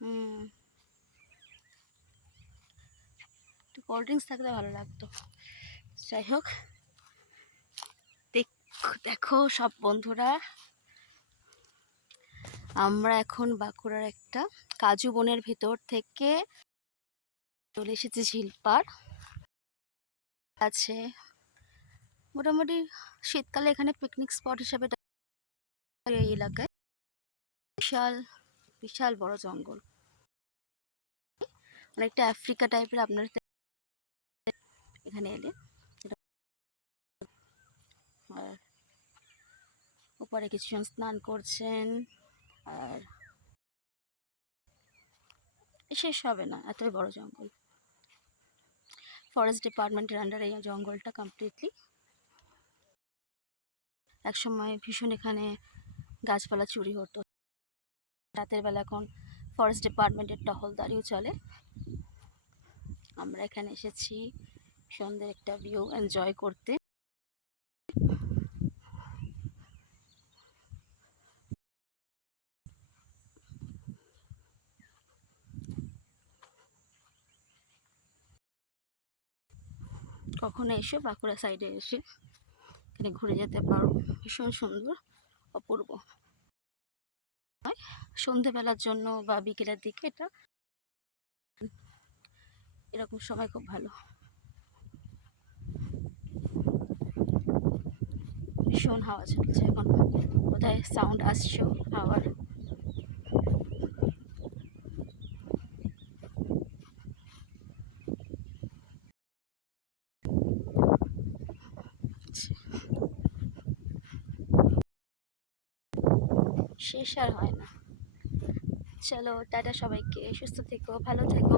হুম, একটু cold drinks থাকলে ভালো লাগতো। যাই হোক, দেখো সব বন্ধুরা, আমরা এখন বাঁকুড়ার একটা কাজু বনের ভিতর থেকে চলে এসেছি ঝিলপাড় আছে। মোটামুটি শীতকালে এখানে পিকনিক স্পট হিসেবে এই এলাকায় বিশাল বিশাল বড় জঙ্গল, অনেকটা আফ্রিকা টাইপের। আপনার এখানে এলে আর ওপারে কিছুজন স্নান করছেন, আর শেষ হবে না, এতই বড় জঙ্গল। ফরেস্ট ডিপার্টমেন্টের আন্ডারে এই জঙ্গলটা কমপ্লিটলি। একসময় ভীষণ এখানে গাছপালা চুরি হতো। রাতের বেলা এখন ফরেস্ট ডিপার্টমেন্টের টহলদারিও চলে। আমরা এখানে এসেছি সন্ধ্যের একটা ভিউ এনজয় করতে। কখনো এসে বাঁকুড়া সাইডে এসে এখানে ঘুরে যেতে পারো, ভীষণ সুন্দর, অপূর্ব। সন্ধেবেলার জন্য বা বিকেলের দিকে এটা এরকম সময় খুব ভালো। ভীষণ হাওয়া চলছে এখন, কোথায় সাউন্ড আসছে হাওয়ার। শেষ আর হয় না। চলো টাটা সবাইকে, সুস্থ থেকো, ভালো থেকো।